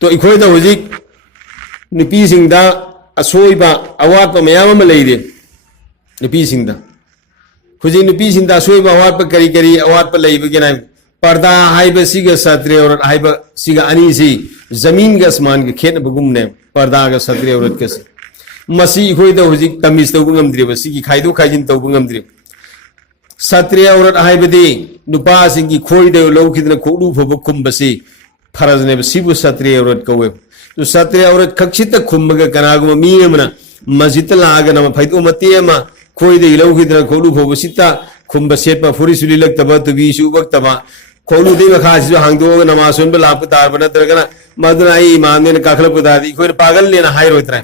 तो इखोइदा हुजिक नुपीसिंगदा असोइबा अवाटपा मयाम अमा लेइरे नुपीसिंगदा हुजिक नुपीसिंगदा असोइबा अवाटपा करी करी अवाटपा लेइबगे ना पर्दा हाइबा सिगा सत्रे औरत हाइबा सिगा अनी सी जमीन के आसमान के खेत बगुमने पर्दा का सत्रे औरत के मसी इखोइदा हुजिक तमीज तौबा ngamdriba सिगी खाइदो खाइजिन तौबा ngamdri सत्रे औरत हाइबदि नुपा सिंगी खोइदे लौखिदना खोलु फब खुमबसी फरजने सिबु सत्रे औरत कवे तो सत्रे औरत खक्षित खुमबगा कनागुम मी अमना मस्जिद लागा नम फैदो मते अमा खोइदे लौखिदना खोलु फब सिता खुमब सेटपा फुरी सुलिलक्तबा तुबी सुबक्तबा खोलु दे खासि हांगदो नमासुन लाप तारब नत्रगना मदना आई इमामने काखलपुदादी खोइ पागल लेना हाइरोत्रा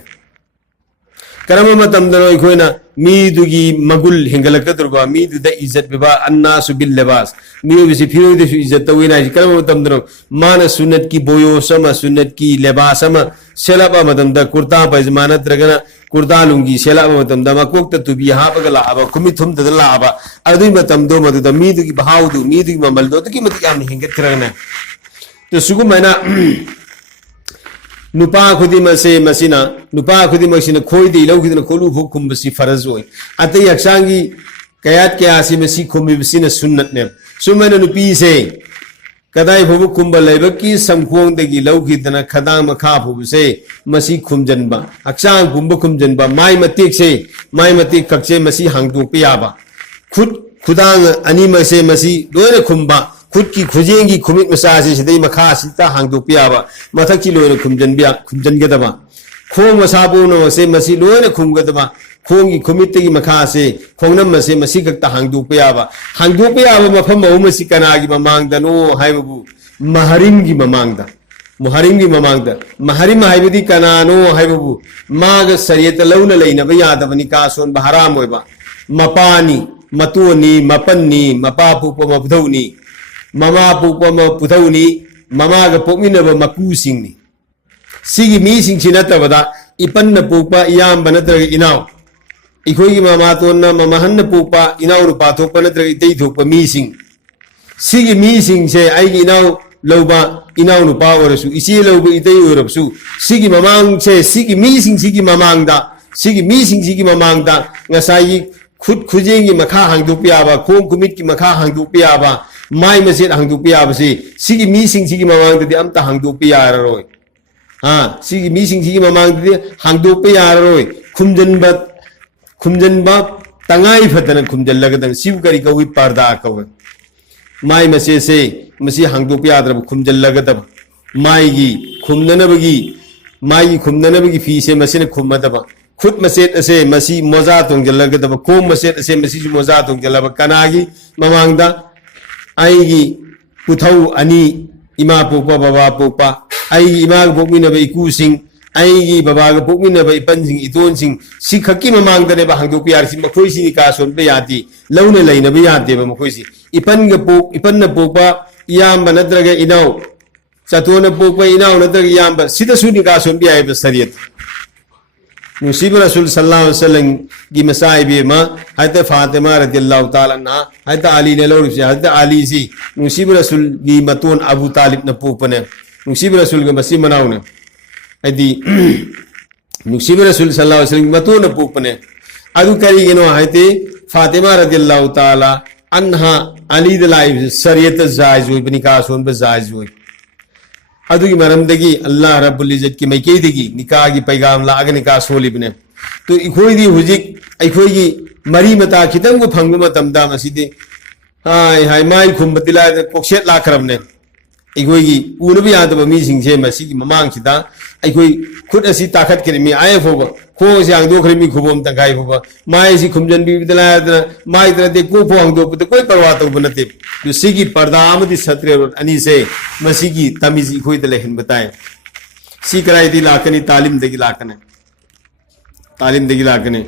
करम मतमदनो इखोइना मीदुगी मगुल हिंगलकदुरबा मीदुदा इज्जत बिबा अन्नासु बिल लिबास मीबि फिरोदे इज्जत तविना करम मतमदनो मान सुन्नत की बोयोसम सुन्नत की लिबासम सेलाबा मतमदा कुर्ता पैजामा नत्रगना कुर्ता लुंगी सेलाबा मतमदा मकोक्ता तुबी हाबगा लाबा कुमिथुमदा लाबा अदुई मतमदो मदुदा मीदुगी भावदु मीदुगी ममलदो तकी मति याम हिंगत्रगना तो सुगुमना नुपा खुदिमसे मसिना नुपा खुदिमसिना खोइदे लौखिदना खोलु फो खुमबसी फरज होय अतै हक्सांगी कयात कयासी मसी खुमिबसिना सुन्नत ने सुमना नुपी से कदाई फो खुमब लेबकी समखोंदगी लौखिदना खदांग मखा फुबसे मसी खुमजनबा हक्सांग खुमब खुमजनबा माई मतिक से माई मतिक कक्से मसी हांगदोपे याबा खुदांग अनी मसे मसी लोयने खुमबा खुद की खुजेंगी खुमिक मसासे सिदई मखा सिता हांगदोपे याबा मथक की लोयने खुमजनगदबा खोंग मसाबो नमसे मसी लोयने खुमगदबा खोंग की खुमितगी मखा से खोंगनम मसे मसी कक्ता हांगदोपे याबा मफम बहु मसी कनागी ममांगदनो हाइबबु महरिम की ममांगदा महरिम हाइबदी कनानो हाइबबु माग सरियत लौना लेनबा यादबनी का सोन हराम होइबा मपानी मतोनी मपन्नी मपा पुप मपधौनी ममा पुपम पुथौनी ममाग पोमिनब मकुसिंगनी सिगी मीसिंगसि नतबदा इपन्न पुपा इयाम नत्रग इनाव इखोइगी ममातोन ममहन्न पुपा इनाव रुपा थोप नत्रग इतै थोप मीसिंग सिगी मीसिंग से आइगी इनाव लौबा इनाव नुपा ओरसु इसे लौबा इतै ओरबसु सिगी ममांग से सिगी मीसिंग सिगी ममांगदा ngसाई खुद खुजेंगी मखा हांगदोपे याबा खोंग कुमित की मखा हांगदोपे याबा माई मसेद हांगदोपे याबसे सिगी मीसिंग सिगी ममांगदि अमता हांगदोपे याररोय हां सिगी मीसिंग सिगी ममांगदि हांगदोपे याररोय खुमजनबा तंगाई फतन खुमजलगदन सिव करी कवि पर्दा कव माई मसे से मसी हांगदोपे यादरब खुमजलगदब माई खुमननबगी फी से मसिन खुमदब खुद मसेत असे मसी मोजा तोंगलगदब खोम मसेत असे मसी मोजा तोंगलब कनागी ममांगदा आईगी पुथौ अनि इमा पोपा बाबा पोपा आईगी इमा पोमिनब इकुसिंग आईगी बाबा पोमिनब इपनसिंग इतोनसिंग सिखकी ममांगदने हांगदोपे यारसि मखोइसि का सोनबे याति लौने लैनबे यातेब मखोइसि इपन्न पोपा इयाम नत्रगे इनाव चतोन पोपा इनाव नत्रगे इयाम सिदा सुनि का सोनबे याइब शरीयत मुसीब रसूल सल्लल्लाहु अलैहि वसल्लम की मसाइबे मा हजरत फातिमा रदियल्लाहु ताला अन्हा हजरत अली ने लोर से हजरत अली सी मुसीब रसूल की मतोन अबू तालिब न पोपने मुसीब रसूल के मसी मनाउने अदि मुसीब रसूल सल्लल्लाहु अलैहि वसल्लम मतोन पोपने अदु करिगेनो हजरत फातिमा रदियल्लाहु ताला अन्हा अली द लाइफ शरीयत जायज होई बनिका सोन ब जायज होई अदुगी मरमदगी अल्लाह रब्बुल इज्जत की मैकेदगी निकाह की पैगाम लाग निकाह सोलिबने तो इखोइदी हुजिक इखोइगी मरी मता खितंग को फंगु मतमदा मसिदे हाय माई खुमबतिला कोक्सेट लाखरबने इखोइगी उनबि यादब मी सिंगसे मसिगी ममांग सिदा इखोइ खुद असि ताखत केमी आय फोब खो सियां दो खरिमी खुबोम तंगाई फोब माई सि खुमजन बिबिदला माई तरते को फोंग दो पुत कोई परवा तो बनते तो सिगी पर्दा अमदि सत्रे अनि से मसिगी तमीज इखोइ दले हिन बताए सी कराइदी लाकनी तालीम देगी लाकने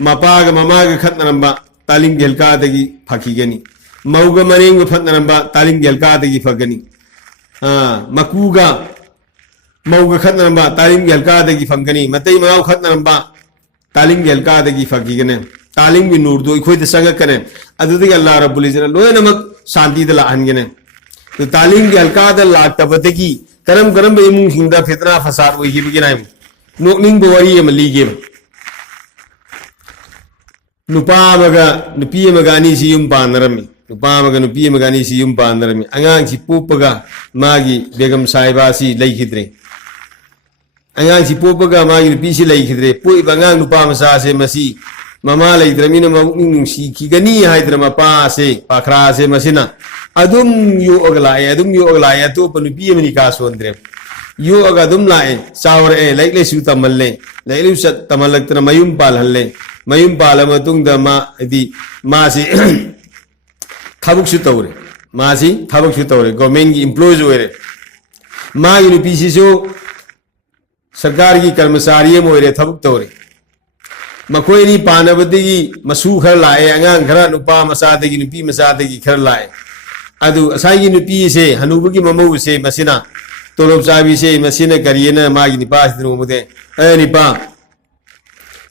मपाग ममाग खतनरंबा तालीम गेलका देगी फकीगनी मौग मरेंग फतनरंबा तालीम गेलका देगी फगनी मकुगा मौग खतनरंबा तालीम गेलका देगी फंगनी मतई मनाव खतनरंबा तालीम गेलका देगी फकीगने तालीम की नूर दो इखोइ द संगकने अदुदि अल्लाह रब्बुल इज्जत लोयनमक शांति द लाहनगने तो तालीम गेलका द लातबदगी करम करम इमुंग हिंदा फितना फसाद हुई की नाम नोकनिंग बवरी मलीगे नुपा मगा नुपी मगानी सी युम पानरमी नुपा मगा नुपी मगानी सी युम पानरमी अंगांग सी पोपगा मागी बेगम साहिबा सी लईखिद्रे अंगांग सी पोपगा मागी नुपी सी लईखिद्रे पोई बंगांग नुपा मसा से मसी ममा लईद्रमीना ममुंग सी खिगनी हाइद्र मपा से पाखरा से मसिना अदुम यो अगलाए तो नुपी मनी का सोंद्रे यो अगा दुम लाए चावर ए लाइक सु तमल्ले लाइक सु तमलक्तना मयुम पाल हल्ले मयुम पाल मतुंगदा मा यदि मासी थबुक सु तौरे मासी थबुक सु तौरे गवर्नमेंट की एम्प्लॉयज होरे मागी नुपीसिसु सरकार की कर्मचारी मोरे थबुक तौरे मखोइनी पानबदगी मसु खर लाए अंगांग खरा नुपा मसादगी नुपी मसादगी खर लाए अदु असाई नुपी से हनुबगी ममौ से मसिना तोलोब चाबी से मसिना करियना मागी निपा सिद्रो मुदे ए निपा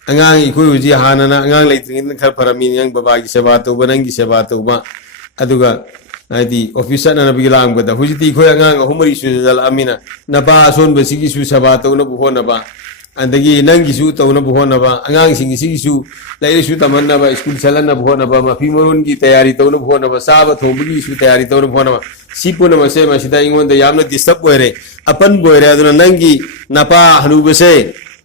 अंगांग इखोय हुजी हानना अंगांग लेत्रिंग खर फरमी अंग बाबा की सेवा तौबा नंगी सेवा तौबा अदुगा आदि ऑफिसर ना नबी लांग बदा हुजिति इखोय अंगांग हुमरी सुजल अमिना नपा सोन बसिगी सु सेवा तौना बुहोनबा अंदगी नंगी सु तौना बुहोनबा अंगांग सिंगी सिगी सु लाइरे सु तमन्नबा स्कूल चलना बुहोनबा माफी मरुन की तैयारी तौना बुहोनबा साबा थोबगी सु तैयारी तौना बुहोनबा सिपुन मसे मसिदा इंगोंदा यामना डिस्टर्ब होरे अपन बोरे अदुना नंगी नपा हनुबसे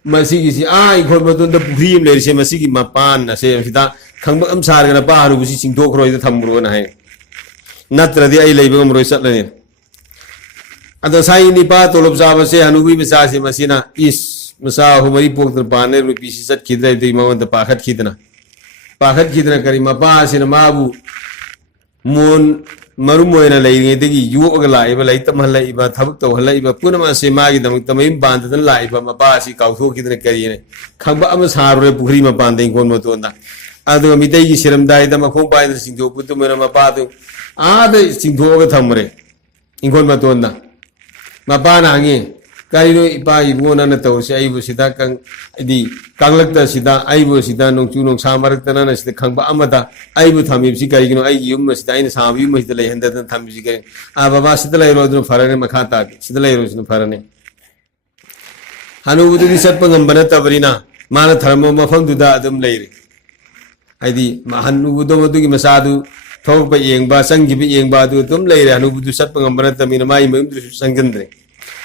मसीगी सी इखोय मदुंदा पुखरी म लेरिसे मसीगी मपान नसे सिदा खंब अम सारगना पा हनुबसी सिंगथोखरोय द थमरो ना है नत्रदि आई लेबग मरोय सतलने अदो साई निपा तोलब जाबसे हनुबी मसा से मसिना इस मसा हुमरी पोक्तर पाने रुपी सी सत खिद्रै दि मवंद पाखत खिदना करी मपा से माबू मोन मरुम होइना लेरिङेदगी योग लाइबा लैतम हल्लाइबा थबक तो हल्लाइबा पुनमा से मागी दमक तमैम बांदन लाइबा मपा सी काउथो किदन करियने खंबा अम सारोरे पुखरी मपान दे कोन मतोंदा अदो मितै की शिरमदाय द मखों पाइन सिंधो पुतु मेरा मपा तो आद सिंधोग थमरे इंकोन मतोंदा मपा नांगे कारिनो इपा इबोना न तौसे आइबो सिदा कंग इदि कांगलक्ता सिदा आइबो सिदा नोंचु नोंसा मरक्तना न सिदा खंबा अमदा आइबो थामिबसि कारिगिनो आइ युम सिदा इन साबि युम सिदा लेहंदा थामिबसि करे बाबा सिदा लेरो दु फरने मखाता सिदा लेरो सिदा फरने हनुबुदि सत्प गंबना तबरिना मान धर्म मफम दुदा अदम लेरे आइदि हनुबुदो मदुगी मसादु थोक येंबा संगिबि येंबा दु तुम लेरे हनुबुदु सत्प गंबना तमिना माइ मयुम संगंद्रे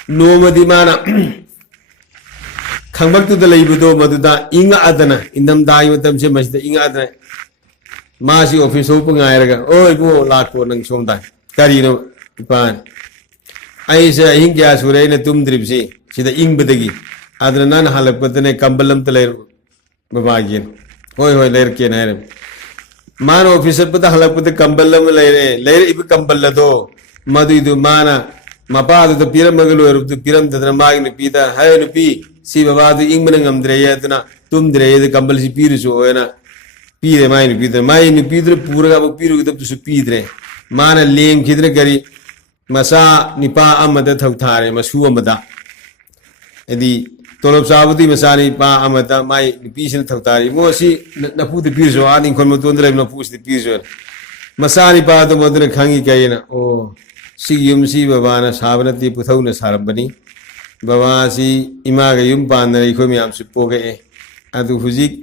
नोमदी माना खंबक्तुदा लेबदो मदुदा इंगा अदना इंदम दाई मतम से मसदा इंगा अदना मासी ऑफिस हो पंगायरगा ओय बो लाको नंग सोमदा करिनो इपान ऐसे हिंग क्या सुरे ने तुम द्रिपसी सिदा इंगबदगी अदना नान हालकपदने कंबलम तलेर बबागिन होय होय लेर के नायरे मान ऑफिसर पद हालकपद कंबलम लेरे इब कंबलदो मदुइदु माना मपाद पीरम पीरम मागी नुपीद है नुपी सी बाबाद इंगन गमद्रे तुम्द्रे कंबल से पीरसोना पीरे माई नुपीद पूरगा पीरुगदबसु पीद्रे मान लेंखिद्रे करी मसा निपा अमद थौथारे मसु अमदा यदि तोलब चाबदी मसा निपा अमद माई नुपीसिन थौथारे मोसी नपुद पीरसो आदि कोन मतोंद्रे नपुसि पीरसो मसा निपा तो मदन खंगी कयना ओ सी युम सी बाबा न साबनती पुथौ न सारबनी बाबा सी इमा ग युम पान इखो म्याम सु पोगे अदु हुजिक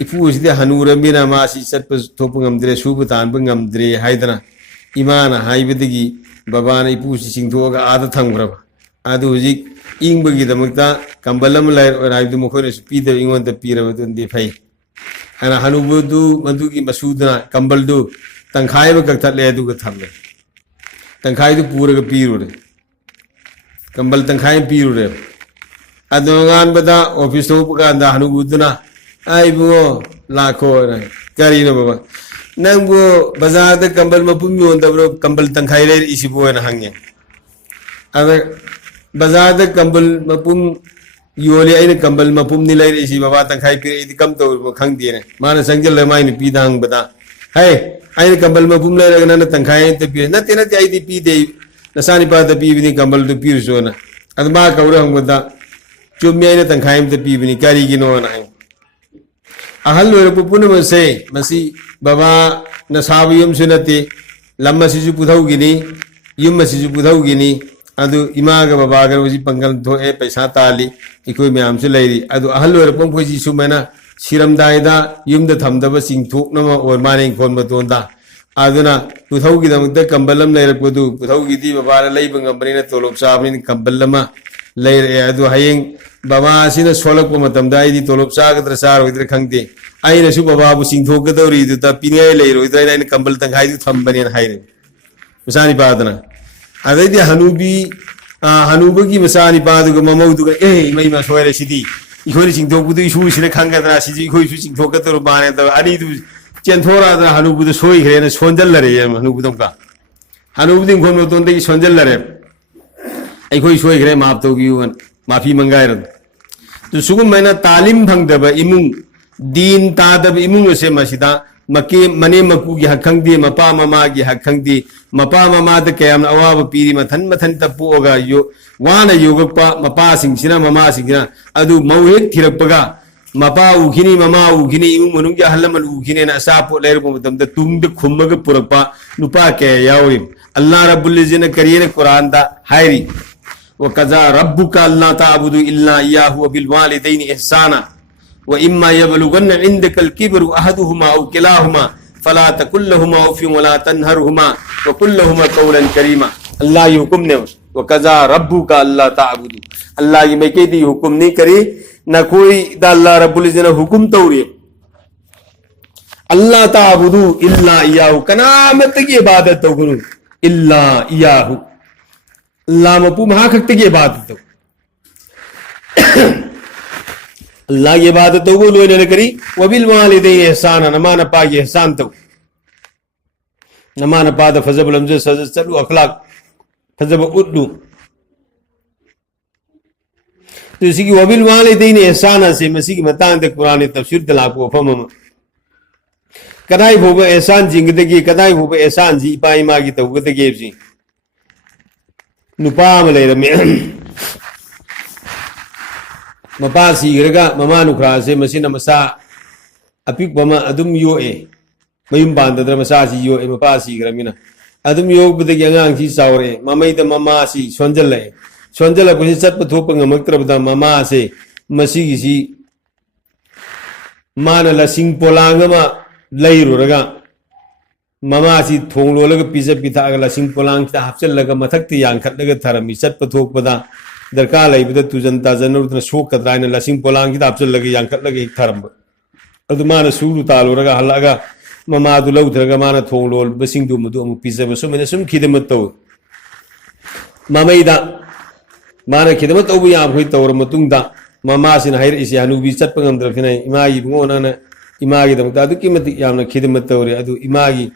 इपु सिदे हनुरमिना मा सी सत्प थोप ngамद्रे सुबु तानब ngамद्रे हाइदना इमा न हाइबदगी बाबा न इपु सी सिंथोगा आद थंगरब अदु हुजिक इंबगी दमक्ता कंबलम लाइ राइदु मखोने सु पीदे इंगोन द पीरब दुंदी फै अना हनुबुदु मदुगी मसुदना कंबलदु तंखायब कक्थले अदुग थमले तंखाई तो पूरे पीरुरे कंबल तंखाई पीरुरे अदोगान बदा ऑफिस तो पकांदा हनुबुदना आइबो लाखो करी न बाबा नंगो बाजार द कंबल मपुम योंदब्रो कंबल तंखाई रे इसिबो न हंगे अद बाजार द कंबल मपुम योले आइन कंबल मपुम नि लेरे इसि बाबा तंखाई पीरे इदि कम तो खंगदे ने मान संजल माइन पीदांग बदा है आई कंबल मपुम लेरगना न तंखाई त पी नते नते आई दी पी दे नसानी पा द पी बिनी कंबल तो पीर सोना अदमा कौर हमगदा चुम्मे ने तंखाई त पी बिनी करी गिनो ना अहल लोर पुपुन मसे मसी बाबा न साबियम सुनते लम्मा सिजु पुथौ गिनी युम सिजु पुथौ गिनी इमाग बाबाग पंगल थोए पैसा ताली इकोई मैम से लेरी अहल पंखोजी सुमैना सिरमदायदा युमद थमदब चिंथोकनमा और माने खोन मतोंदा अदुना पुथौगिदमत कंबलम लेरपदु पुथौगिदी बाबारा लेब ngambreina tolop saabni कंबलमा लेरे अदु हयेंग बाबा सिना सोलक मतमदा आइदी तोलोप सागद्र सार होइद्र खंगदे आइना सु बाबाबु चिंथोकदौरी दुता पिने लेरोइद्र आइना कंबल तंगाइदु थंबनेन हाइरे मसानी पादना अदैदी हनुबगी मसानी पादुग ममौदुग मई मा सोयरे सिदी इखोरी चिंथोकदु इसु सिने खंगदना सिजी इखोई सु चिंथोकदर बाने त अनिदु चेंथोरादना हनुबुदु सोइग्रेन सोंजल्लरे हनुबुदम का हनुबुदिं खोनो तोंदे सोंजल्लरे अखोई सोइग्रे माफ तौगियुन माफी मंगायरन तो सुगुम मैना तालीम फंगदब इमुंग दीन तादब इमुंग से मसिदा मके मने मकू की हखंगदी मपा ममा की हखंगदी मपा ममा द कयाम अवाब पीरी मथन मथन तपोगा यो वाना योगपा मपा सिंगसिना ममा सिंगसिना अदु मौहेक थिरपगा मपा उखिनी ममा उखिनी इमुंग मनुंग की हल्लमन उखिने ना सापो लेरपो मतमद तुंग खुमग पुरपा नुपा के यावरी अल्लाह रब्बुल इज्जत ने करिए कुरान दा हायरी वकज़ा रब्बुका अल्ला ताबुदु इल्ला इय्याहु बिल वालिदैनि इहसाना व इम्मा यबलुगन्ना इंदकल किब्रु अहदुहुमा औ किलाहुमा फला तकुल लहुमा उफ़िन वला तन्हरहुमा व कुल लहुमा कौलन करीमा अल्लाह की हुक्म ने वकज़ा रब्बुका अल्ला ताबुदु अल्लाह की मैं कहती हुक्म नहीं करी ना कोई दा अल्लाह रब्बुल इज्जत ने हुक्म तौरी अल्ला ताबुदु इल्ला इय्याहु कनामत की इबादत तो करो इल्ला इय्याहु अल्लाह मपू महाखक्त की इबादत हो अल्लाह की इबादत हो लोने ने करी वबिल वालिदैन एहसान नमान पा की एहसान तो नमान पा द फजब लमज सज चलू अखलाक फजब उद्दू तो इसी की वबिल वालिदैन एहसान से मसी की मतान दे कुरान तफसीर तलाको फम कदाई भोब एहसान जिंदगी कदाई भोब एहसान जी पाई मा की तौगत गेब जी नुपा लेरमे मपा सीग्रगा ममा नुखरा से मसिना मसा अपिक बमा अदुम योए मयुम बांदद्र मसा सी योए मपा सीग्रमिना अदुम योगबदगी अंगांग सी सावरे ममैद ममा सी सोंजल्ले सोंजल्ला पुसि चटप थोप ngमक्त्रबदा ममा से मसिगी सी माना लसिंग पोलांगमा लैरुरगा ममा सी थोंग लोलग पिजा पिथाग लसिंग पोलांग खिता हपचलग मथक्ति यांखटलग थरमी चटप थोकपदा दरकार लैबदा तुजंता जनरुद्र सोकद्रायन लसिंग पोलांग खिता हपचलग यांखटलग एक थरम अदु माना सुरु तालोरगा हल्लागा ममा दु लौथरगा माना थोंग लोल बसिंग दु मदु अमु पिजा बसु मेने सुम खिदमत तो ममैदा माना खिदमत तौबु याम होई तौर मतुंगदा ममा सिन हायर इसी हनुबी चटप ngमद्रखिनै इमागी बुंगोनाना इमागी दमता अदु किमति यामना खिदमत तौरे अदु इमागी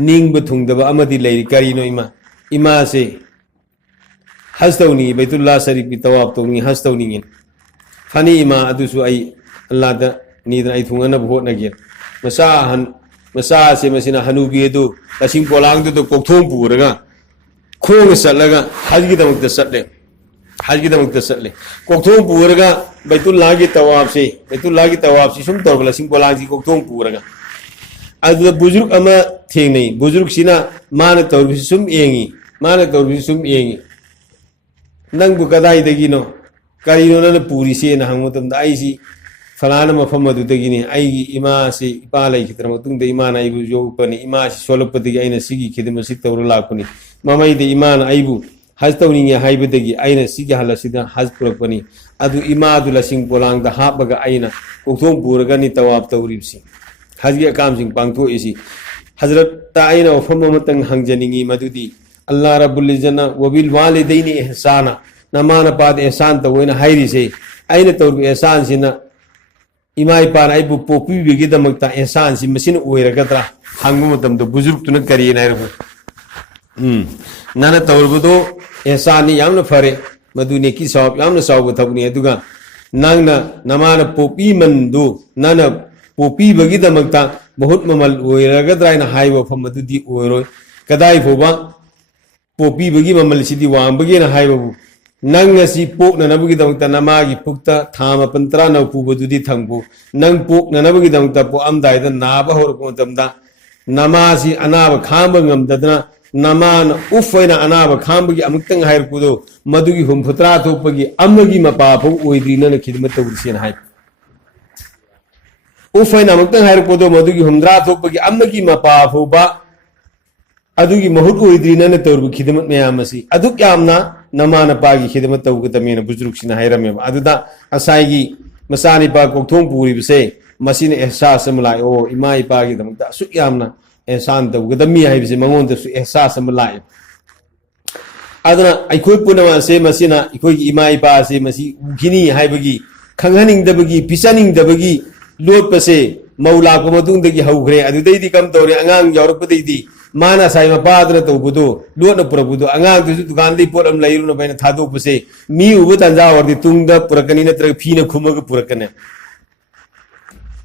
निंग थुंगदब अमदि लेरी करीनो इमा से हस्तौनी बैतुल्ला शरीफ की तवाब तौनी हस्तौनी फनी इमा अदुसु आई अल्लाह द नीदन आई थुंगन भोट नगे मसा से मसिना हनुबी दु लसिंग पोलांग दु कोक्थों पुरगा खोंग सलगा हज की दमक सटले कोक्थों पुरगा बैतुल्ला की तवाब से सुम तौर लसिंग पोलांग की कोक्थों पुरगा अदुदा बुजुर्ग अमा थेंगनै बुजुर्ग सिना माना तौरबिसि सुम येंगी नंगबु कदाइदगिनो करिनो नन पुरिसे न हंगमतमदा आइसि फलाना मफम अदुदगिनि आइगी इमा से इपा लैखित्र मतुंगदा इमाना आइबु योगपनि इमा से सोलपदगी आइना सिगी खिदमसि तौर लापनि ममैदे इमाना आइबु हज तौनिंगे हाइबदगी आइना सिगी हलसिदा हज पुरपनि अदु इमा अदु लसिंग पोलांगदा हापगा आइना कोक्थों पुरगनि तवाब तौरिबसि हज की अकाम सिंह पांगथो इसी हजरत ताइना वफम मतंग हंगजनिंगी मदुदी अल्लाह रब्बुल इज्जत वबिल वालिदैनि इहसाना नमाना पाद एहसान तवैना हाइरी से आइना तौर एहसान सिना इमा इपान आइबु पोपीबिगी दमकता एहसान सि मसिन ओइरगद्रा हंगु मतमदो बुजुर्ग तुन करियना हाइरबु नाना तौरबदो एहसान नि यामना फरे मदुने की सवाब यामना सवाब थबनि अदुगा नांगना नमाना पोपी मंदु नाना पोपी बगी दमकता बहुत ममल ओइरगद्रायना हाइबो फमदुदी ओइरोय कदाई फोबा पोपी बगी ममल सिदी वांबगेना हाइबो नंगसी पोकना नबगी दमकता नमागी पुक्ता थाम पंत्रा नव पुबदुदी थंगबो नंग पोकना नबगी दमकता पो अमदायदा नाबा होरको तमदा नमासी अनाब खांब ngमददना नमान उफना अनाब खाबी अमुक्तंग हायरपुदो मदुगी हुमफुत्रा थोपगी अमगी मपाफो ओइद्रीना खिदमत तौरसेन हाय उफना अमुक्तंग हायरपुदो मदुगी हुमद्रा थोपगी अमगी मपाफोबा अदुगी महूत ओइद्रीना तौरबु खिदमत मयामसी अदुक यामना नमा नपागी खिदमत तौगदमेना बुजुर्गसिना हायरमेबा अदुदा असाइगी मसानिपा कोक्थोंग पुरिबसे मसीने एहसास अमलाय ओ इमा इपागी दमता असुक यामना एहसान तौगदमी हाइबसे मंगोंदसु एहसास अमलाय अदना अखोय पुनमासे मसीना अखोयगी इमा इपासे मसी उखिनी हाइबगी खंगहनिंगदबगी पिसनिंगदबगी लोटपसे मौलाको मतुंगदगी हौग्रे अदुदैदी कम तौरे अंगांग यावरपदैदी माना साई मपादना तौबुदो लोटना पुरबुदो अंगांग तुसु दुकानदे पोलम लैरुना बैना थादोपसे मी उबु तंजा वरदि तुंगदा पुरकनी नत्रग फीना खुमग पुरकने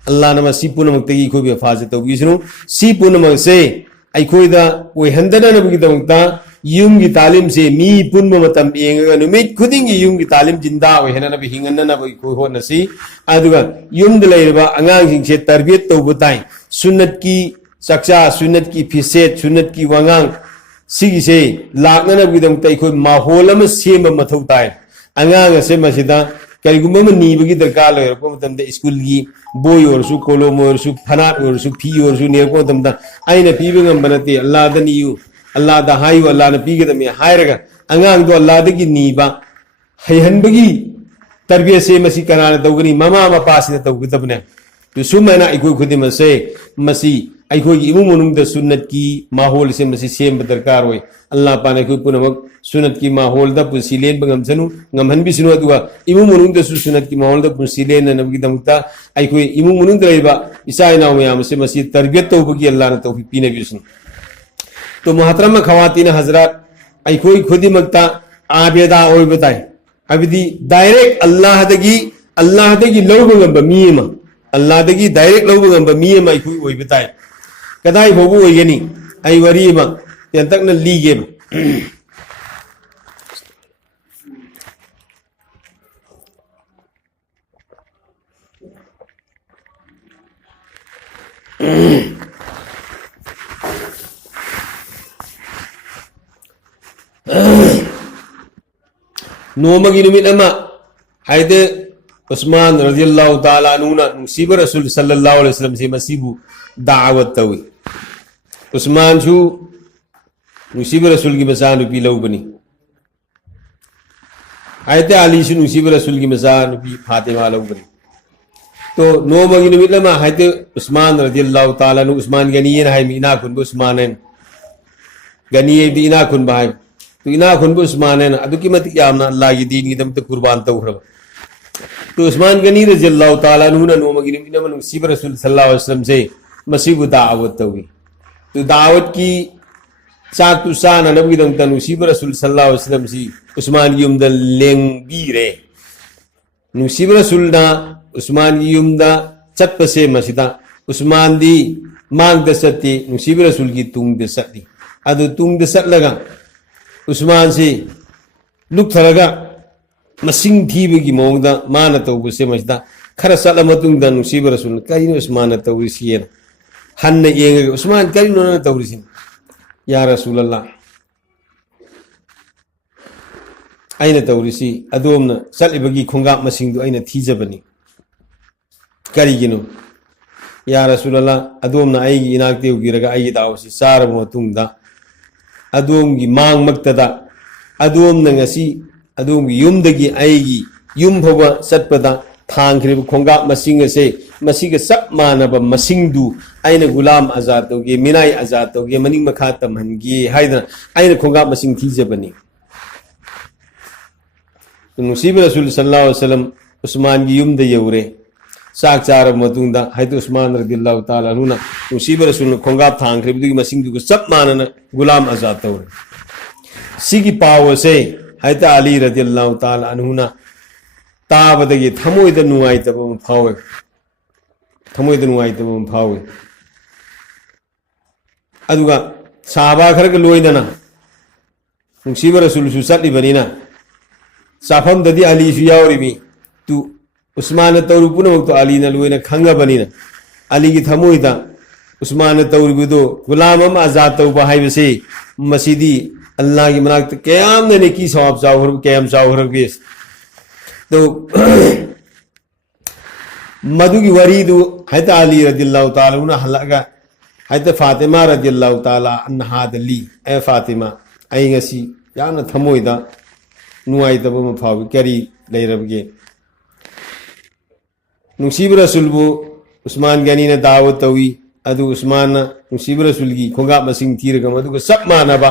अल्लाह नमा सी पुनमक्तगी खोबि फाजे तौबिसनु सी पुनमक से अखोयदा ओइहंदना नबगी दमक्ता युमगी तालीम से मी पुनम मतम येंगा नुमित खुदिंगी युमगी तालीम जिंदा ओइहना नबि हिंगना नबि खोय होनसी अदुगा युमद लैरबा अंगांग से तरबियत तौबताई सुन्नत की सक्सा सुन्नत की फिसेत सुन्नत की वांगांग सिगिसे लाकना नबगी दमक्ता अखोय माहौल अमा सेम मथौ ताई अंगांग से मसिदा करिगुम नीबगी दरकार लेरको मतमदे स्कूल की बोय ओरसु कोलोम ओरसु फनाट ओरसु फी ओरसु नेरको मतमदा आइना पीबे ngambनते अल्लाह दा नियु अल्लाह दा हायु अल्लाह ना पीगदमे हायरगा अंगांग दो अल्लाह दगी नीबा हैहनबगी तरबियत से मसी कनाना तौगनी ममा मपासिना तौगदबने तो सुमना अखोय खुदिमसे मसी अखोय इमुंग मनुंग दा सुन्नत की माहौल से मसी सेम दरकार होय अल्लाह पाने को पुनमक सुन्नत की माहौल दा पुसिलेन बंगमसनु ngамहनबिसनु अदुगा इमुंग मनुंग दा सुन्नत की माहौल दा पुसिलेन नबगी दमता अखोय इमुंग मनुंग दा लेबा इसा इनाव मयाम से मसी तरबियत तौबगी अल्लाह ना तौफीक पीनबिसनु तो मोहतरम खवातीन हजरत अखोय खुदिमक्ता आबेदा ओय बताय अबिदी डायरेक्ट अल्लाह दगी लौबो ngamba मीमा अल्लाह दगी डायरेक्ट लौबो ngamba मीमा अखोय ओय बताय कदाई भोबु ओयगनी आई वरीमा यंतकना लीगे नोमगी नुमित अमा हायदे उस्मान रज़ियल्लाहु ताला अनुना नुसीब रसूल सल्लल्लाहु अलैहि वसल्लम से मसीबु दावत तवी उस्मान शु नुसीब रसूल की मसा नुपी लौबनी हायदे अली शु नुसीब रसूल की मसा नुपी फातिमा लौबनी तो नोमगी नुमित अमा हायदे उस्मान रज़ियल्लाहु ताला नु उस्मान गनीयन हाय मीना कुन उस्मानन गनीये दी इना कुन बाय तो इना खुन उस्मान है अदुकी मत यामना अल्लाह की दीन की दमत कुर्बान तौरब तो उस्मान गनी रज़ियल्लाहु ताला अन्हु ना नोमगी नमन नसीब रसूल सल्लल्लाहु अलैहि वसल्लम से मसीब दावत तौगी तो दावत की चाक तुसान नबी दमत नसीब रसूल सल्लल्लाहु अलैहि वसल्लम से उस्मान की उम्दा लेंबीरे नसीब रसूल ना उस्मान की उम्दा चटपसे मसिदा उस्मान दी मांग दसती नसीब रसूल की तुंग दसती अदु तुंग दसत लगा उस्मान से लुक थरगा मसिंग थीबगी मोंगदा माना तौबसे मसिदा खरा सला मतुंगदा नुसीब रसूल करिनो उस्मान तौरिसियन हन्न येंग उस्मान करिनो न तौरिसिन या रसूल अल्लाह आइना तौरिसी अदोमना सलिबगी खुंगा मसिंगदु आइना थीजबनी करिगिनो या रसूल अल्लाह अदोमना आइगी इनाक्ते उगिरगा आइगी दावसी सारब मतुंगदा अदोमगी मांग मक्तदा अदोम नंगसी अदोमगी युमदगी आइगी युम भवा सत्पदा थांग्रिब खोंगा मसिंग से मसिग सब मानब मसिंगदु आइना गुलाम आजाद तोगे मिनाई आजाद तोगे मनिंग मखा तमहनगी हाइदना आइना खोंगा मसिंग थीजबनी तो नसीब रसूल सल्लल्लाहु अलैहि वसल्लम उस्मान की युमद यौरे साक चार मतुंगदा हाइदु उस्मान रज़ियल्लाहु ताला अन्हु ना नसीब रसूल खोंगा थांग्रिबदुगी मसिंगदु सब मानना गुलाम आजाद तौरे सिगी पाव से हाइता अली रज़ियल्लाहु ताला अन्हु ना ताबदगी थमोइद नुआइतब फावे थमोइद नुआइतब फावे अदुगा साहबा खरग लोइदना नसीब रसूल सु सत्लिबनिना साफम ददी अली सु यावरिबी तु उस्मान तौरु पुनमक तो अली ना लोइना खंगबनिना अली की थमोइदा उस्मान तौरिबदो गुलाम अम आजाद तौबा हाइबसे मसीदी अल्लाह की मनाक कयाम ने की सवाब चाहर कयाम चाहर बेस तो मधु की वरीदु हैत अली रदियल्लाहु ताला उन हलगा हैत फातिमा रदियल्लाहु ताला अन्हादली ए फातिमा आई ngasi याना थमोइदा नुआइदब म फाव करी लेरबगे नुसीब रसूलबु उस्मान गनी ने दावत तवी अदु उस्मान नुसीब रसूल की खोगा मसिंग तीरगा मदु सब मानबा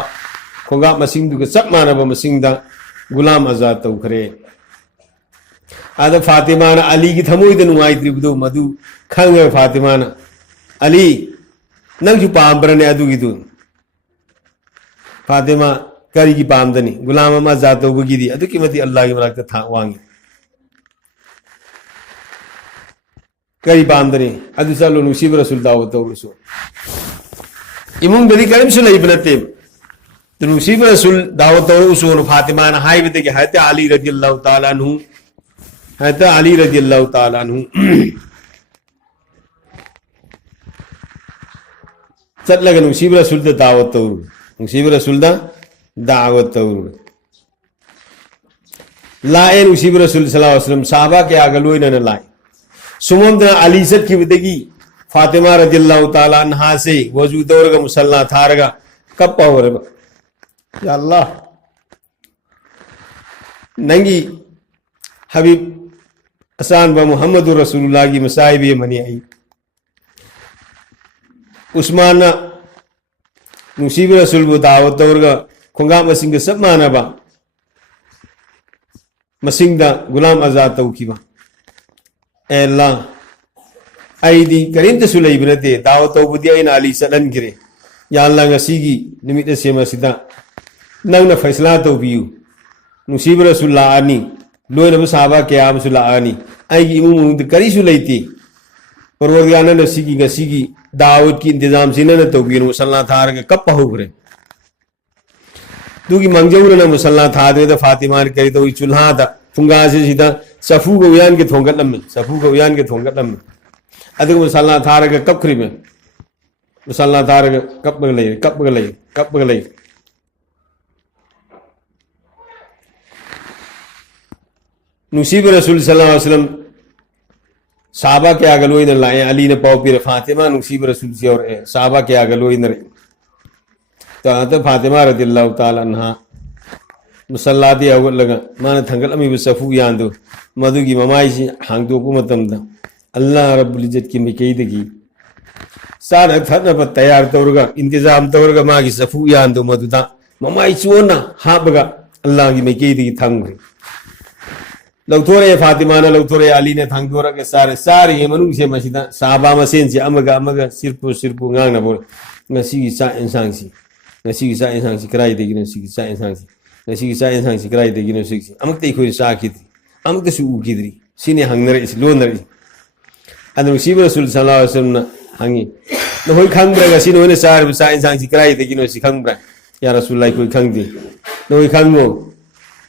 खोगा मसिंग दुग सब मानबा मसिंगदा गुलाम आजाद तौखरे आदा फातिमा ना अली की थमोइदा नुआइद्रिबदु मदु खंग फातिमा ना अली नंगु पाम्बरने अदु गिदु फातिमा करी की पामदनी गुलाम आजाद तौबगिदी अदु की मति अल्लाह की मलाक था वांगी करी पामदनी अदु चलो नुसीब रसूल दावत तौरसु इमुंग बदी करीम से नहीं बनते तो नुसीब रसूल दावत तौरसु नु फातिमा ना हाय बदे के हते अली रदियल्लाहु ताला अन्हु हते अली रदियल्लाहु ताला अन्हु चलगा नुसीब रसूल दा दावत तौर नुसीब रसूल दा दावत तौर लाए नुसीब रसूल सल्लल्लाहु अलैहि वसल्लम साहबा के आगे लोइना न लाए सुमंद अली सत की बदगी फातिमा रदियल्लाहु ताला अन्हा से वजू दौरगा मुसल्ला थारगा कब पावर या अल्लाह नंगी हबीब असान ब मुहम्मदुर रसूलुल्लाह की मसाइब ये मनी आई उस्मान नुसीब रसूल बु दावत दौरगा खोंगा मसिंग सब मानबा मसिंगदा गुलाम आजाद तौखिबा अल्लाह आईदी करीमते सुलई बनते दावत तौबुदी आइन अली सलन गिरे या अल्लाह ngasi निमित से मसिदा नंगना फैसला तौबियु नुसीब रसूलुल्लाह आनी लोयन साहबा के आम सुला आनी आईगी इमुंग करी सुलईती परवरदिगार ने ngasi दावत की इंतजाम सिने न तौबियु मुसल्ला थार के कब पहुरे दुगी मंगजौर न मुसल्ला थादे द फातिमा ने करी तो चुल्हा दा फुंगा से सीधा सफू को यान के थोंगत लम सफू को यान के थोंगत लम अदु मुसल्ला थार के कब खरी में मुसल्ला थार के कब गले नुसीब रसूल सल्लल्लाहु अलैहि वसल्लम साहबा के आगे लोई न लाए अली ने पाव पीर फातिमा नुसीब रसूल से और साहबा के आगे लोई न तो फातिमा रदियल्लाहु ताला अन्हा मुसल्ला दे अवल लगा माने थंगल अमी सफू यादो मधु की ममाई से हांगदो को मतमदा अल्लाह रब्बुल इज्जत की मिकईदगी सारा थनब तैयार तौरगा इंतजाम तौरगा मागी सफू यादो मधुदा ममाई चोना हाबगा अल्लाह की मिकईदगी थंगरे लौथोरे फातिमा ने लौथोरे अली ने थंगदोरा के सारे ये मनु से मसिदा साहबा मसेन से अमगा सिरपु ngang na bo ngasi sa insang si krai de gino si sa insang si ngasi sa insang si krai de gino si amak te khoi sa khidri amak te su u khidri sine hangnare is lonare anu sib rasul sallallahu alaihi wasallam hangi no hoi khangra ga sino ne sar sa insang si krai de gino si khangra ya rasulullah koi khangdi no hoi khangmo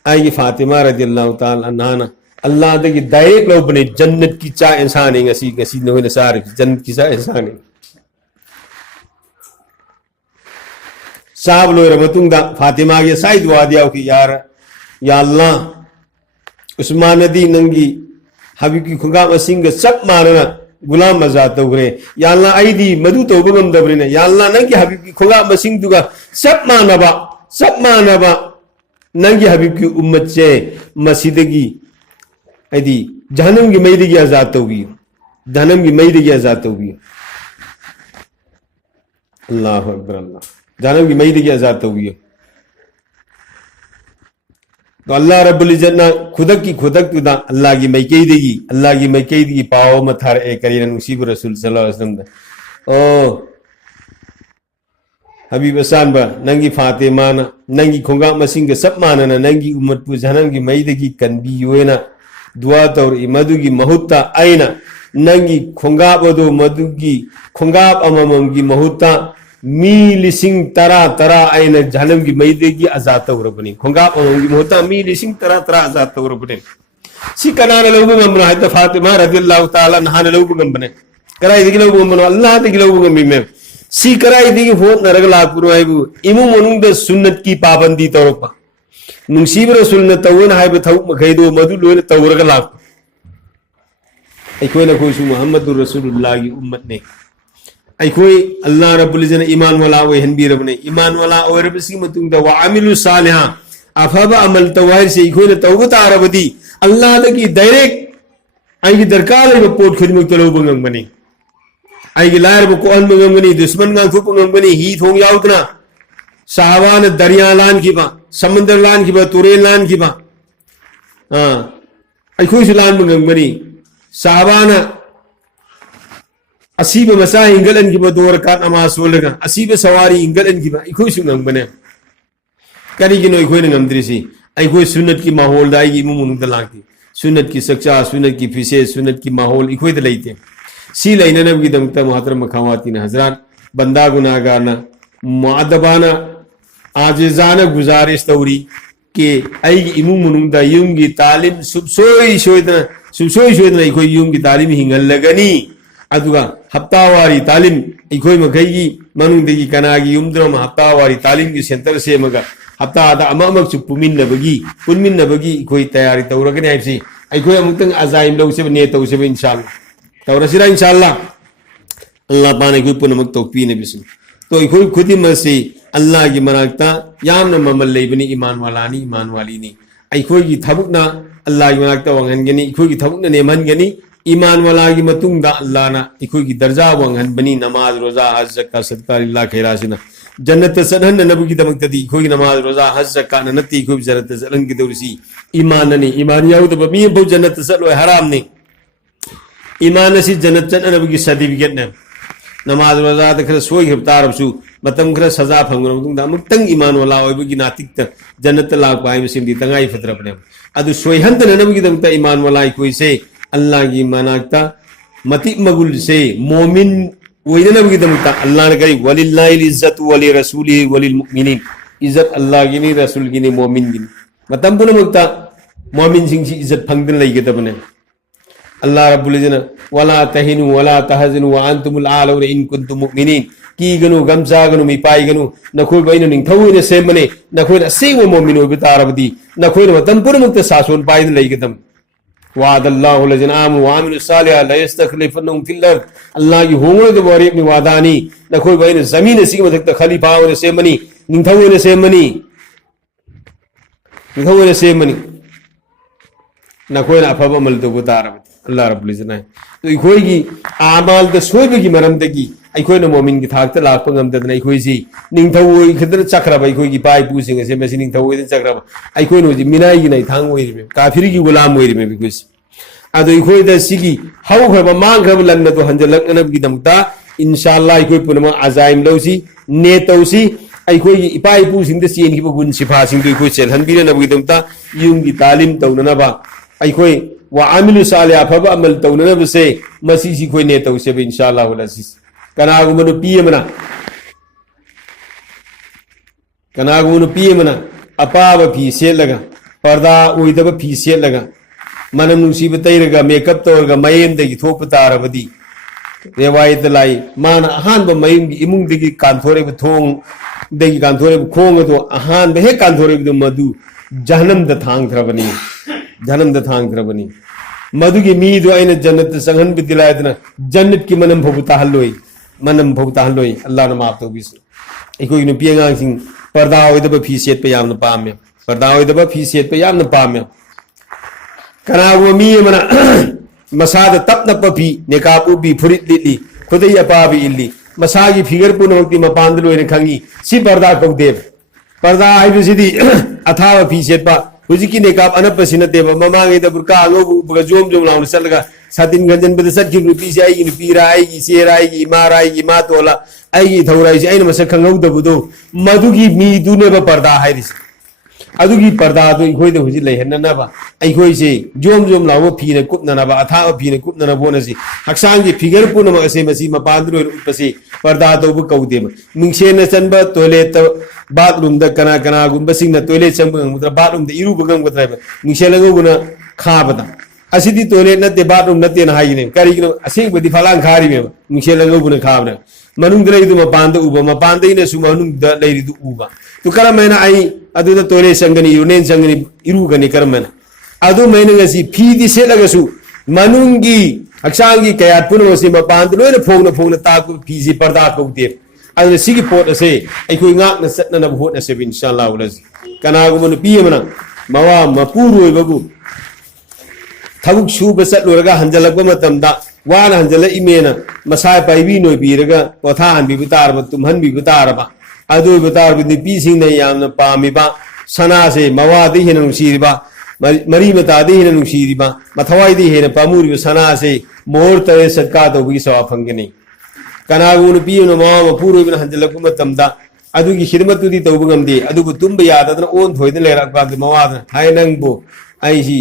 आई फातिमा रदियल्लाहु ताला अन्हा अल्लाह दे की direct लो बने जन्नत की चा इंसान है ngasi no ne sar जन्नत की चा इंसान है साहब लोर मतुंगदा फातिमा के साई दुआ दिया कि यार या अल्लाह उस्मान दी नंगी हबीब की खुगा मसिंग सब मारना गुलाम आजाद तौरे या अल्लाह आईदी मधु तौबगम दबरिने या अल्लाह नंगी हबीब की खुगा मसिंग दुगा सब मानबा नंगी हबीब की उम्मत से मसीदगी आईदी जहन्नम की मैदगी आजाद तौबी जहन्नम की मैदगी आजाद तौबी अल्लाहु अकबर अल्लाह जहन्नम की मैदगी आजाद तौबी तो अल्लाह रब्बुल इज्जत ना खुदक तुदा अल्लाह की मैकईदगी पाओ मथार ए करीन नसीब रसूल सल्लल्लाहु अलैहि वसल्लम ओ हबीब असान बा नंगी फातिमा ना नंगी खोंगा मसिंग सब मानना नंगी उम्मत पु जहन्नम की मैदगी कनबी योना दुआ तौर मधु की महुत्ता आईना नंगी खोंगा बदो मधु की खोंगा अममम की महुत्ता मी लिसिंग तरा आईना जहन्नम की मैदगी आजाद तौर बनी खोंगा अममम की महुत्ता मी लिसिंग तरा आजाद तौर बने सी कनाने लोगो गम बना है फातिमा रदियल्लाहु ताला अन्हा ने लोगो गम बने कराई लौबनो अल्लाह लौबी मैम सी कराई होटनरग लापुनो हाइबु इमु मनुंग सुन्नत की पाबंदी तौरप नुसीब रसूलना तौन हाइब थौक मखैदो मधु लोइन तौरग लाप अखोइना खोसु मुहम्मदुर रसूलुल्लाह की उम्मत ने अखोई अल्लाह रब्बुल इज्जत ईमान वाला ओहनबीरबने ईमान वाला ओरबसी मतुंग व अमिलु सालिहा अफबा अमल तवाइर से अखोइना तौब तारबदी अल्लाह दगी डायरेक्ट आई दरकार लेब पोट खुदिमक तलौब ngambani आई लायरब को अन ngambani दुश्मन गांग थुप ngambani ही थोंग याउतना साहबान दरिया लान किबा समुद्र लान किबा तुरेल लान किबा अखोइ लान ngambani साहबान असीब मसा इंगलन की दोर का नमाज सोलगा असीब सवारी इंगलन की इखोइ सुंगम बने करी की नो इखोइ ngамद्रिसी अखोइ सुन्नत की माहौल दाई की मुमुनुंग दलाकी सुन्नत की सक्चा सुन्नत की फिसे सुन्नत की माहौल इखोइ दलैते सी लैननब की दमता मुहतरम खवातीन हजरात बंदा गुनाहगारना मुअद्दबाना आजिजाना गुजारिश तौरी के आई इमु मुनुंग दा युम की तालीम सुबसोई सोइदना इखोइ युम की तालीम हिंगल लगनी अदुगा हफ्तावारी तालीम इखोइ मखैगी मनुंगदगी कनागी युमद्रम हफ्तावारी तालीम की सेंटर सेमगा हफ्तादा अममक चु पुनमिन्नबगी इखोइ तैयारी तौरगनि हाइबसि इखोइ अमुक्तंग अजाइम लौसे ने तौसे इंशाल्लाह तौरसिरा इंशाल्लाह अल्लाह पाने इखोइ पुनमक तौपीने बिसि तो इखोइ खुदिमसि अल्लाह की मनाक्ता यामना ममल लेबनि ईमान वालानी ईमान वालीनी इखोइ की थबुकना अल्लाह की मनाक्ता वंगनगनि इखोइ की थबुकना नेमनगनि ईमान वाला की मतुंग अल्लाह ना इखोइ की दर्जा वंगन बनी नमाज रोजा हज ज़कात सदका लिल्लाह खैरासिना जन्नत सदहन नबी की दमक तदी इखोइ नमाज रोजा हज ज़कात नती इखोइ जन्नत सदहन की दौरसी ईमान ने ईमान याउ तो बमी बहु जन्नत सदलो हराम ने ईमान से जन्नत चन नबी की सर्टिफिकेट ने नमाज रोजा खर सोई हफ्तारबसु मतम खर सजा फंगरो मतुंग अमुक्तंग ईमान वाला ओइबगी नातिक जन्नत लाग पाइ सिमदी तंगाई फत्रबने अदु सोइहन नबी की दमक ईमान वाला इखोइ से अल्लाह की मनाक्ता मति मगुल से मोमिन वही दमता अल्लाह ने कही वलिल्लाहिल इज्जत वली रसूलिही वलिल मुमिनीन इज्जत अल्लाह की नहीं रसूल की नहीं मोमिन की मतम पुनमक्ता मोमिन सिंह सी इज्जत फंगदन लैगदबने अल्लाह रब्बुल इज्जत वला तहिनु वला तहजनु व अंतुमुल आलौना इन कुंतुम मुमिनीन की गनु गमजा गनु मिपाई गनु नखोइ बैनो निंथौने सेमने नखोइ असेंग मोमिन ओइब तारबदी नखोइ मतम पुनमक्ता सासोन पाइद लैगदम वादल्लाहु लज़िना आमनु व अमिलुस सालिहात ला यस्तखलिफन्नहुम फिल अर्द अल्लाह की होंगो दो बारे अपनी वादानी नखोइ बैन जमीन से मदक खलीफा होने से मनी निंथौ होने से मनी नखोइ ना अफब अमल तो बुतारब अल्लाह रब्बुल इज्जत ने तो इखोइ की आमाल द सोइब की मरम दगी इखोइ न मोमिन की थाक त लाख ngam इखोइ सी निंथौ ओइ खदर चक्रब इखोइ की पाइ पुसिंग से मेसी निंथौ ओइ चक्रब इखोइ नो जी मिनाई की नहीं थांग ओइ रे काफिर की गुलाम ओइ रे बिखोइ अदो इखोइ द सिगी हौ खब मांग खब लन तो हंजलक नब की दमता इंशाअल्लाह इखोइ पुनमा अजाइम लौसी ने तौसी इखोइ की इपाइ पुसिंग द चेन की गुन सिफा सिंग तो इखोइ चेल हनबीरे नब की दमता युम की तालीम तौननबा इखोइ व अमिलु सालिह फब अमल तौननब से मसी सी खोइ ने तौसे इंशाअल्लाह अजीज कनागुमनु पीयमना अपाब फी सेलगा पर्दा ओइदब फी सेलगा मनम नुसीब तैरगा मेकअप तौरगा मयेम दगी थोप तारबदी रेवायत लाई मान अहान ब मयम की इमुंग दगी कांथोरे ब थोंग दगी कांथोरे ब खोंग तो अहान ब हे कांथोरे ब मधु जहन्नम द थांग थ्रबनी मधु की मी दो आइन जन्नत संगन भी दिलायतना जन्नत की मनम भोगता हल्लोई अल्लाह ने माफ तो बिस इकोइ नु पियंगांग सिंग पर्दा ओइदब फी सेट पे यामन पाम्य कनागो मी मना मसाद तपन पफी नेकापु बी फुरित लिली खुदई अपाबी इल्ली मसागी फिगर पुनोक्ति मपांद लोइने खंगी सी पर्दा कौदेब पर्दा आइबसिदी अथाव फी सेट पा हुजिकी नेकाप अनपसिनतेब ममांगेद बुरका अंगो जोम लाउन चलगा सातिन गंजन बद सटकी नुपी से आई नुपीरा आई सेरा आई मारा आई मातोला आई थौराई से आइन मसक खंगौदबुदो मधुगी मीदुने पर्दा हाइरिस अदुगी पर्दा तो इखोइ दे हुजि लेहननबा इखोइ से जोम लाव फीने कुपननबा अथा फीने कुपननबोनसि हक्सांग की फिगर पुनम असे मसी मपांद्रो उपसे पर्दा तो बु कौदेब मिंगसेन चनबा टॉयलेट बाथरूम द कना गुंबसिंग न टॉयलेट चंबंग मुद्रा बाथरूम द इरु बगंग बद्राइब मिंगसेलंगुना खाबदा असिदी टॉयलेट नते बाथरूम नते ना हाइने करिगिनो असिंग बदि फलांग खारी में मुखेल लोबुन खाबना मनुंग दलेदु मपांद उबा मपांद इने सु मनुंग द लेरिदु उबा तो करमेना आई अदु द टॉयलेट संगनी यूनियन संगनी इरुगनी करमेना अदु मैंने ngasi फीदी सेलगसु मनुंगी हक्सांगी कयात पुनमसि मपांद लोइना फोंगना ताक फीजी पर्दा कोदे अदु सिगी पोट असे अखोय ngak na satna भोट असे इंशाअल्लाह उलज कनागुमन पियमना मवा मपुरोइबगु थबुक सूब चलुरगा हंजलक वाना हंजल इमेना मसाय पाइबी नोबीरगा पोथा हनबी तारब तुम्हनबी तारब अदुब तारब निपी सिंगना यामना पामिबा सनासे मवादी हेन नुसीरिबा मरी मतादी हेन नुसीरिबा मथवाइदी हेन पामुरिबा सनासे मोर तरे सत्का तोबगी सवा फंगनी कनागुन पियनो मावा मपुरोइबना हंजलक मतमदा अदुगी खिदमतुदी तोबगमदे अदुबु तुम्ब याददना ओन थोइदन लेरकबा मवादना हाय नंगबो आइसी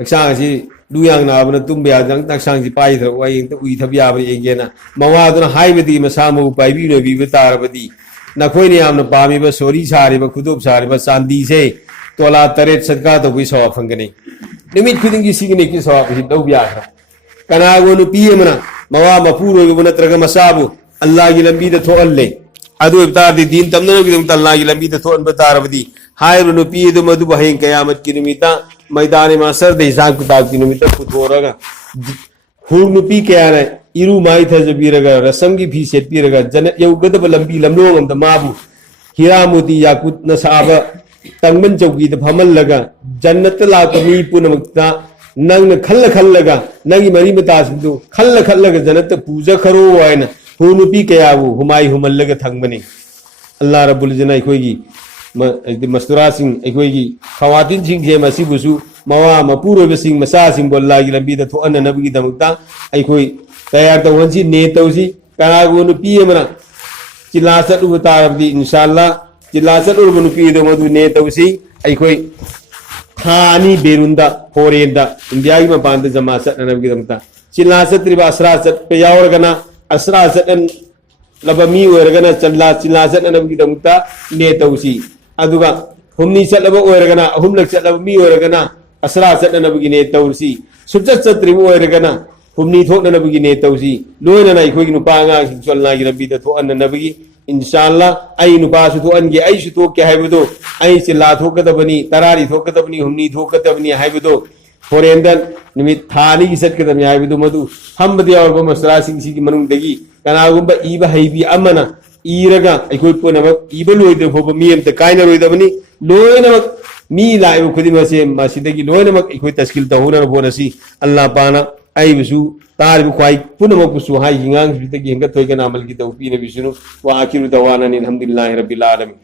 हक्सांगसी दुयांग नाबना तुम्ब यादन तक्सांगसी पाइथर वायिंग त उइ थब याब एगेना मवादना हाइबदी मसामु पाइबी नो बिबे तारबदी नखोइने यामना पामिबा सोरी सारिबा खुदोब सारिबा चांदी से तोला तरेट सदका तो कोई सवा फंगने निमित खुदिंगी सिगने की सवा भी दौ ब्याखरा कनागोनु पियमना मवा मपुरोगबु नत्रगा मसाबु अल्लाह की लंबी द थोअल्ले अदु इब्तादी दीन तमना की अल्लाह की लंबी द थोअन बतारबदी हायरु पियदु मधु बहें कयामत की निमिता मैदान मासर दे हिसाब किताब की निमित्त पुथोरगा हुर नुपी क्या ने इरु माई था जबीरगा रसम की फी सेट पीरगा जन यौगदब लंबी लमलोंग अम माबू हीरा मोती याकुत न साब तंगमन चौकी द फमल लगा जन्नत लाकमी पुनमक्ता नंग खल्ल खल्लगा नंगी मरी मतासिदु खल्ल खल्लगा जन्नत पूजा करो वायना हुर नुपी क्या वो हुमाई हुमल्लगा थंगमनी अल्लाह रब्बुल जना कोई मस्तुरा सिंह अखोगी खवातिन सिंह जे मसिबुसु मवा मपुरोबे सिंह मसा सिंह बोल्ला की लंबी द थोअन नबगी दमुक्ता अखोई तैयार तौहनसी ने तौसी कनागु नुपी अमना चिल्ला चलुब तारबदी इंशाअल्लाह चिल्ला चलुब नुपी द मदु ने तौसी अखोई थानी बेरुंदा फोरेंदा इंडिया की मपान द जमा चलना नबगी दमुक्ता चिल्ला चत्रिबा असरा चत पे यावरगना असरा चतन लबमी ओरगना चल्ला चिल्ला चलना नबगी दमुक्ता ने तौसी अदुगा हुमनी चलब ओरगना अहुमलक चलब मी ओरगना असरा चलनबगी ने तौसी सुचत चत्रिबो ओरगना हुमनी थोननबगी ने तौसी लोयना नाई खोगी नुपा गा चलना की रबी द थोअननबगी इंशाअल्लाह आई नुपा सु थोअनगे आई सु थोके हाइबदो आई चिल्ला थोकदबनी तरारी थोकदबनी हुमनी थोकदबनी हाइबदो फोरेंदन निमित थानी की सत्कदमी हाइबदो मदु हमबदि और मसरा सिंह की मनुंगदगी कनागुंबा ईबा हाइबी अमना इरगा अखोई पुनमक इब लोइदे फोब मी अमत कायना रोइदबनी लोइनमक मी लाइब खुदिमसे मासिदगी लोइनमक अखोई तस्किल तहुना बोनसी अल्लाह पाना आइबसु तारिब ख्वाई पुनमक पुसु हाई हिंगांग बितगी हेंगा थोइगना अमल की तौफीक नबी सुनु व आखिरु दवाना अल्हम्दुलिल्लाहि रब्बिल आलमीन।